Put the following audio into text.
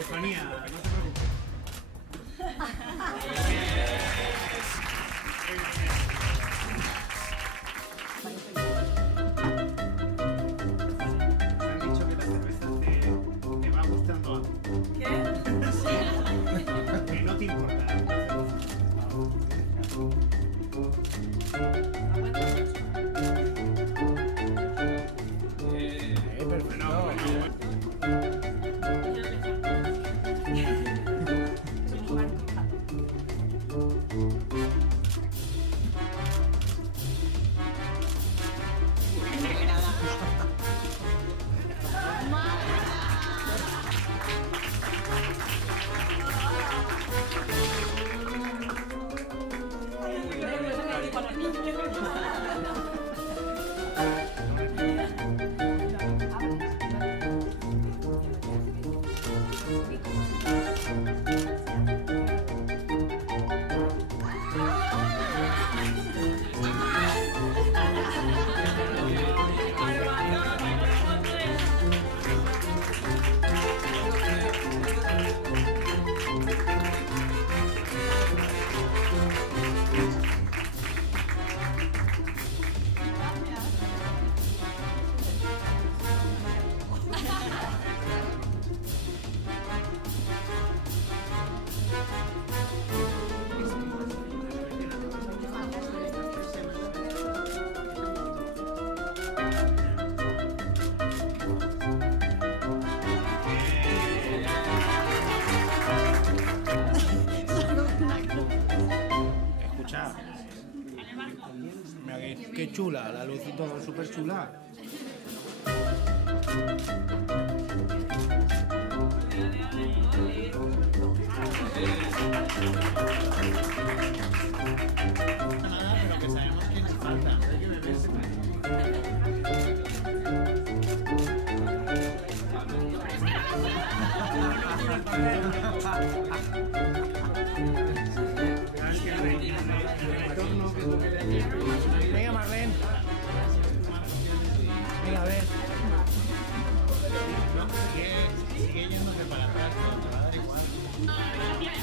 Estefanía, no te preocupes. Me han dicho que la cerveza te va gustando algo. ¿Qué? Que no te importa. Qué chula, la luz y todo, súper chula. Nada, pero que sabemos quiénes faltan. Hay que beberse. Venga, Marlene. Venga, a ver. Sigue yéndose para atrás, pero te va a dar igual. Muy bien.